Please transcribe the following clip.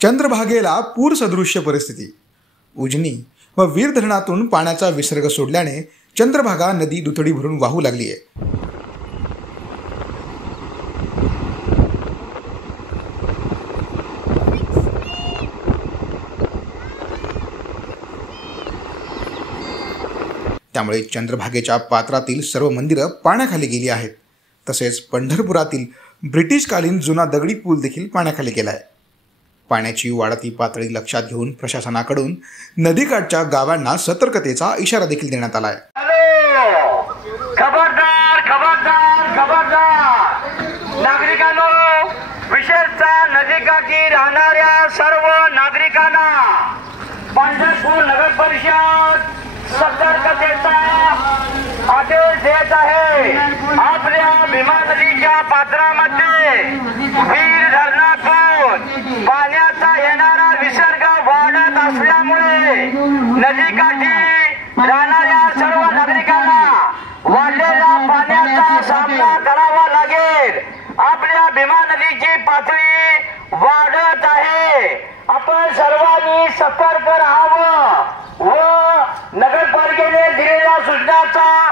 चंद्रभागेला पूर सदृश्य परिस्थिती। उजनी व वीर धरणातून पाण्याचा विसर्ग सोडल्याने चंद्रभागा नदी दुथडी भरून वाहू लागली आहे। त्यामुळे चंद्रभागेच्या पात्रातील सर्व मंदिरं पाण्याखाली गेली आहेत। तसेच पंढरपुरातील ब्रिटिशकालीन जुना दगडी पूल देखील पाण्याखाली गेला आहे। पाण्याची वाढती पातळी लक्षात घेऊन प्रशासनाकडून नदीकाठच्या गावांना सतर्कतेचा इशारा देखील देण्यात आला आहे। खबरदार खबरदार खबरदार नागरिकांनो, विशेषतः नदीकाठी राहणाऱ्या सर्व नागरिकांना पंढरपूर नगर परिषद सतर्कतेचा आदेश देत आहे। आपल्या भीमा नदीच्या पात्रामध्ये वीर धरणातून पाण्याचा येणारा विसर्ग वाढत असल्यामुळे नदीकाठी राहणाऱ्या सर्व नागरिकांना वाढलेल्या पाण्याचा सामना करावा लागेल। आपल्या भीमा नदीची पातळी वाढत आहे। आपण सर्वांनी सतर्क राहावं व नगरपालिकेने दिलेल्या सूचनाचा